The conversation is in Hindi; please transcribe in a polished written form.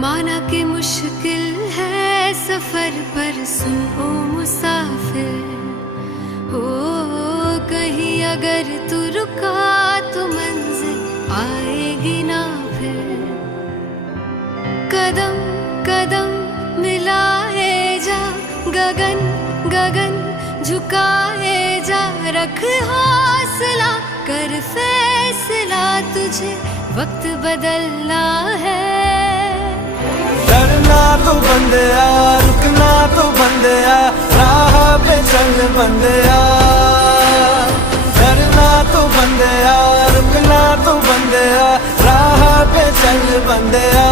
माना कि मुश्किल है सफर पर सुन ओ मुसाफिर, हो कहीं अगर तू रुका तो मंजिल आएगी ना फिर। कदम कदम मिलाए जा, गगन गगन झुकाए जा, रख हौसला कर फैसला, तुझे वक्त बदलना है। डरना तो बंदिया, रुकना तो बंदिया, राह पे चल बंदिया। डरना तो बंदिया, रुकना तो बंदिया, राह पे चल बंदिया।